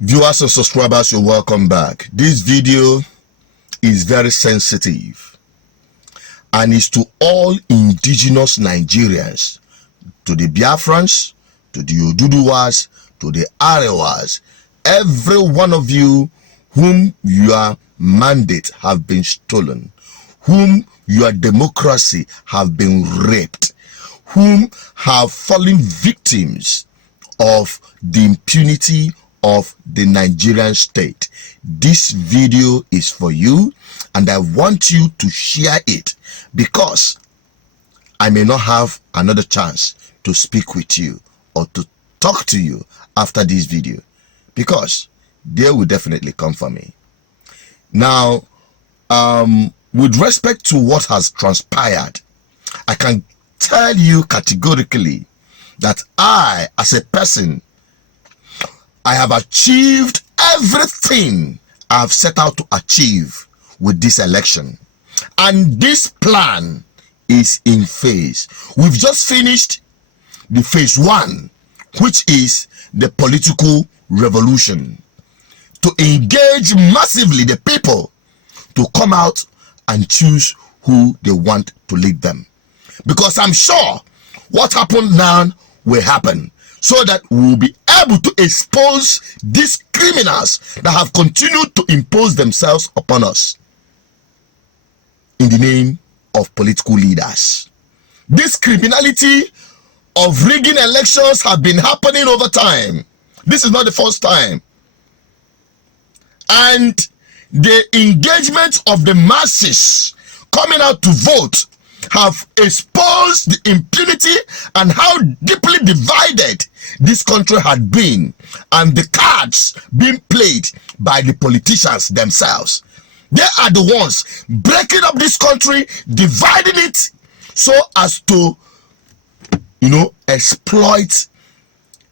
Viewers and subscribers, you're welcome back. This video is very sensitive and is to all indigenous Nigerians, to the Biafrans, to the Oduduwas, to the Arewas, every one of you whom your mandate have been stolen, whom your democracy have been raped, whom have fallen victims of the impunity of the Nigerian state. This video is for you, and I want you to share it because I may not have another chance to speak with you or to talk to you after this video, because they will definitely come for me. Now, with respect to what has transpired, I can tell you categorically that I, as a person, I have achieved everything I have set out to achieve with this election. And this plan is in phase. We've just finished the phase 1, which is the political revolution, to engage massively the people to come out and choose who they want to lead them. Because I'm sure what happened now will happen, so that we will be able to expose these criminals that have continued to impose themselves upon us in the name of political leaders. This criminality of rigging elections have been happening over time. This is not the first time. And the engagement of the masses coming out to vote have exposed the impunity and how deeply divided this country had been, and the cards being played by the politicians themselves. They are the ones breaking up this country, dividing it so as to, exploit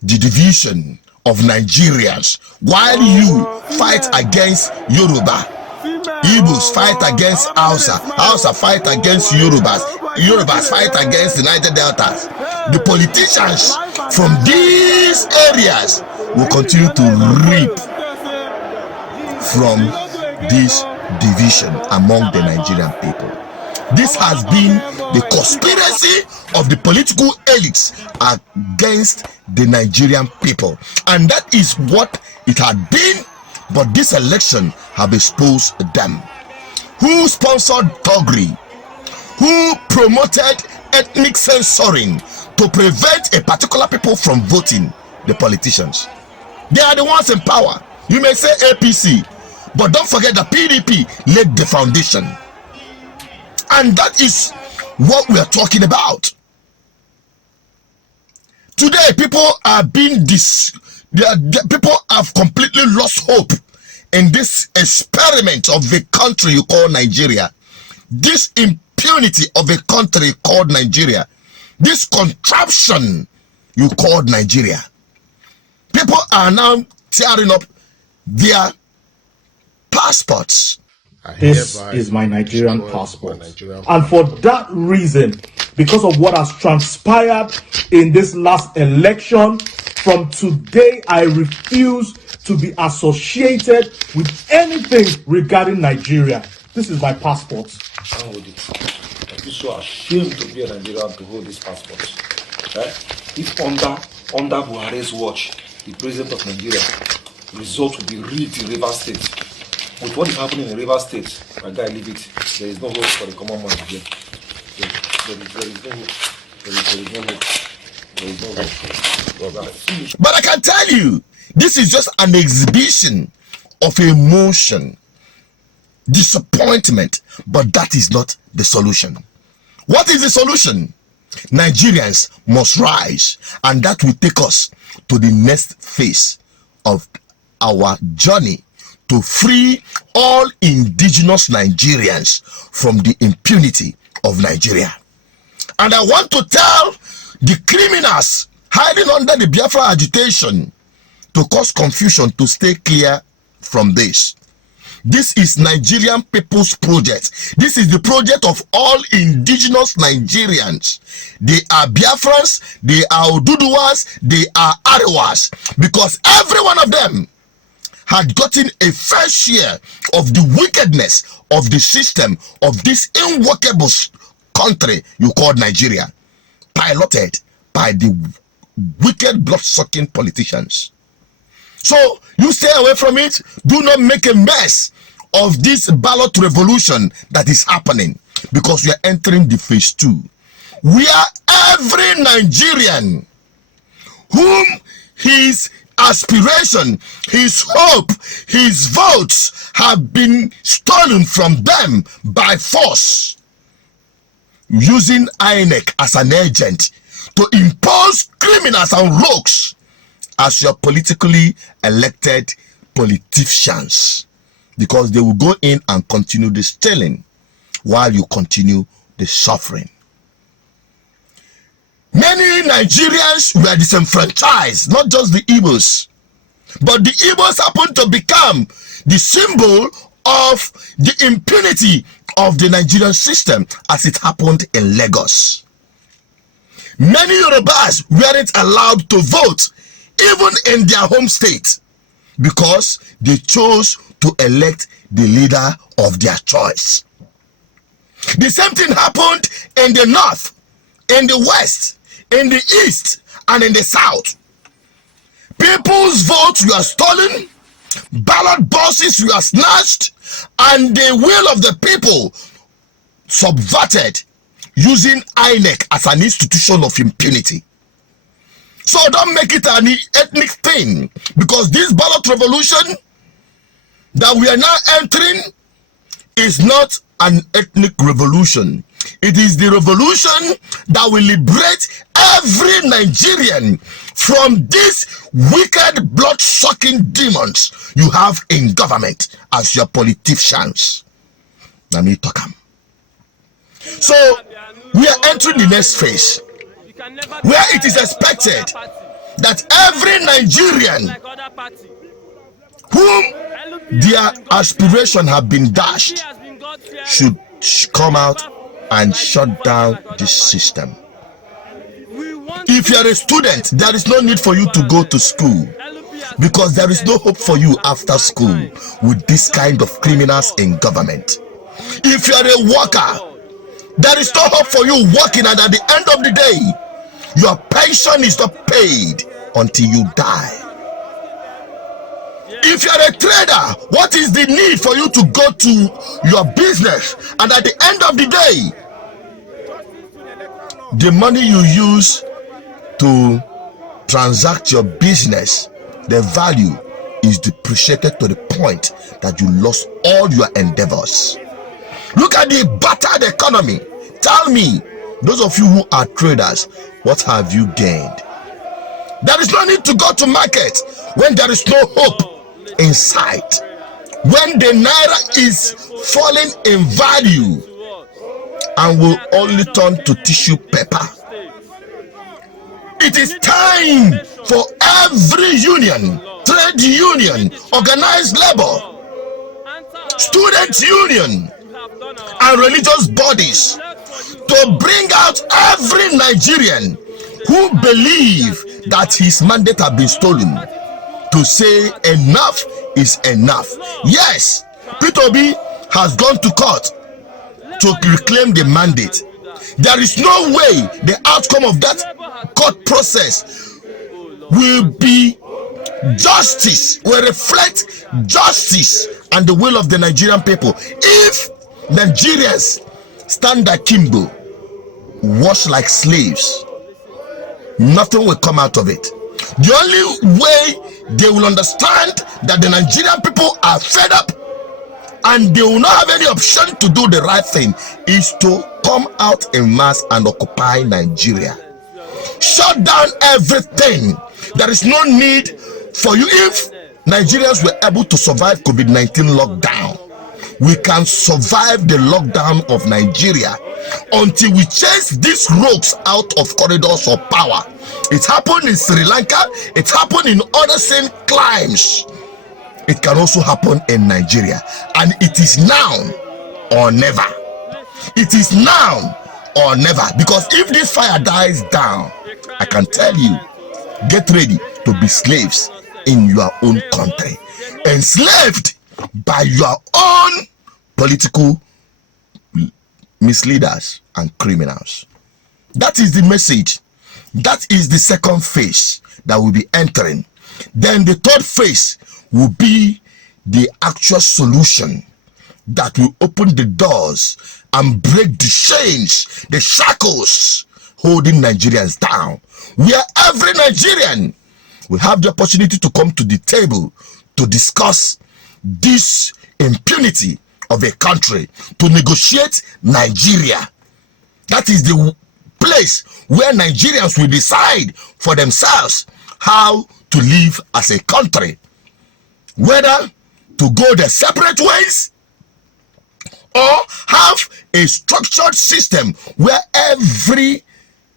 the division of Nigerians, while you fight against Yoruba. Igbos fight against Hausa. Hausa fight against Yorubas. Yorubas fight against the Niger Deltas. The politicians from these areas will continue to reap from this division among the Nigerian people. This has been the conspiracy of the political elites against the Nigerian people, and that is what it had been. But this election have exposed them. Who sponsored thuggery? Who promoted ethnic censoring to prevent a particular people from voting? The politicians. They are the ones in power. You may say APC, but don't forget that PDP laid the foundation. And that is what we are talking about. Today, people are being people have completely lost hope in this experiment of a country you call Nigeria, this impunity of a country called Nigeria, this contraption you called Nigeria. People are now tearing up their passports. This is my Nigerian passport. And for that reason, because of what has transpired in this last election, from today I refuse to be associated with anything regarding Nigeria. This is my passport. I hold it. I feel so ashamed to be a Nigerian to hold this passport. If under Buhari's watch, the president of Nigeria, results will be rigged in Rivers State. With what is happening in Rivers State, my guy, leave it. There is no hope for the common man again. There is no hope. There is no hope. But I can tell you, this is just an exhibition of emotion, disappointment, but that is not the solution. What is the solution? Nigerians must rise, and that will take us to the next phase of our journey to free all indigenous Nigerians from the impunity of Nigeria. And I want to tell the criminals hiding under the Biafra agitation to cause confusion to stay clear from this. This is Nigerian people's project. This is the project of all indigenous Nigerians. They are Biafrans, they are Oduduwas, they are Arewas, because every one of them had gotten a fair share of the wickedness of the system of this unworkable country you call Nigeria, piloted by the wicked blood-sucking politicians. So you stay away from it. Do not make a mess of this ballot revolution that is happening, because we are entering the phase 2, where every Nigerian whom his aspiration, his hope, his votes have been stolen from them by force, using INEC as an agent to impose criminals and rogues as your politically elected politicians, because they will go in and continue the stealing while you continue the suffering. Many Nigerians were disenfranchised, not just the Igbos, but the Igbos happen to become the symbol of the impunity of the Nigerian system, as it happened in Lagos. Many Yorubas weren't allowed to vote even in their home state, because they chose to elect the leader of their choice. The same thing happened in the north, in the west, in the east, and in the south. People's votes were stolen, ballot boxes were snatched, and the will of the people subverted, using INEC as an institution of impunity. So don't make it an ethnic thing, because this ballot revolution that we are now entering is not an ethnic revolution. It is the revolution that will liberate every Nigerian from these wicked blood-sucking demons you have in government as your politicians. Let me talk. So we are entering the next phase, where it is expected that every Nigerian whom their aspiration have been dashed should come out and shut down this system. If you are a student, there is no need for you to go to school, because there is no hope for you after school with this kind of criminals in government. If you are a worker, there is no hope for you working, and at the end of the day, your pension is not paid until you die. If you are a trader, what is the need for you to go to your business, and at the end of the day, the money you use to transact your business, the value is depreciated to the point that you lost all your endeavors. Look at the battered economy. Tell me, those of you who are traders, what have you gained? There is no need to go to market when there is no hope in sight, when the naira is falling in value and will only turn to tissue paper. It is time for every union, trade union, organized labor, student union, and religious bodies to bring out every Nigerian who believe that his mandate has been stolen, to say enough is enough. Yes, P2B has gone to court to reclaim the mandate. There is no way the outcome of that court process will be justice, will reflect justice and the will of the Nigerian people. If Nigerians stand akimbo, watch like slaves, nothing will come out of it. The only way they will understand that the Nigerian people are fed up and they will not have any option to do the right thing is to come out in mass and occupy Nigeria. Shut down everything. There is no need for you. If Nigerians were able to survive COVID-19 lockdown, we can survive the lockdown of Nigeria until we chase these rogues out of corridors of power. It happened in Sri Lanka, it happened in other same climes. It can also happen in Nigeria, and it is now or never. It is now or never, because if this fire dies down, I can tell you, get ready to be slaves in your own country. enslaved by your own political misleaders and criminals. That is the message. That is the second phase that will be entering. Then the third phase will be the actual solution that will open the doors and break the chains, the shackles holding Nigerians down, where every Nigerian will have the opportunity to come to the table to discuss this impunity of a country, to negotiate Nigeria. That is the place where Nigerians will decide for themselves how to live as a country, whether to go their separate ways or have a structured system where every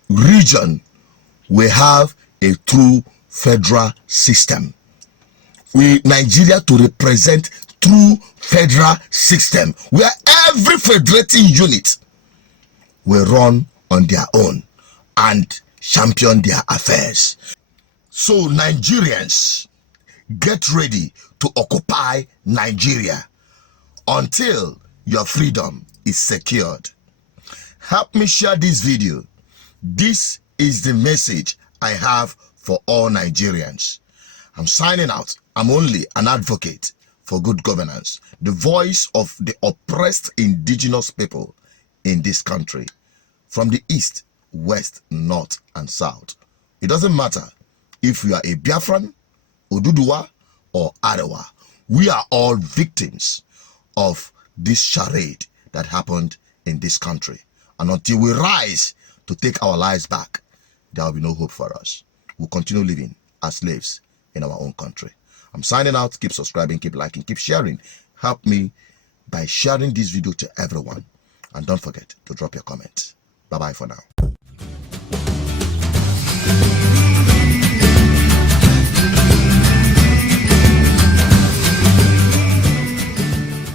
region will have a true federal system. Nigeria to represent true federal system where every federating unit will run on their own and champion their affairs. So Nigerians, get ready to occupy Nigeria until your freedom is secured. Help me share this video. This is the message I have for all Nigerians. I'm signing out. I'm only an advocate for good governance, the voice of the oppressed indigenous people in this country, from the east, west, north, and south. It doesn't matter if you are a Biafran, Oduduwa, or Arewa. We are all victims of this charade that happened in this country. And until we rise to take our lives back, there will be no hope for us. We'll continue living as slaves in our own country. I'm signing out. Keep subscribing, keep liking, keep sharing. Help me by sharing this video to everyone. And don't forget to drop your comments. Bye-bye for now.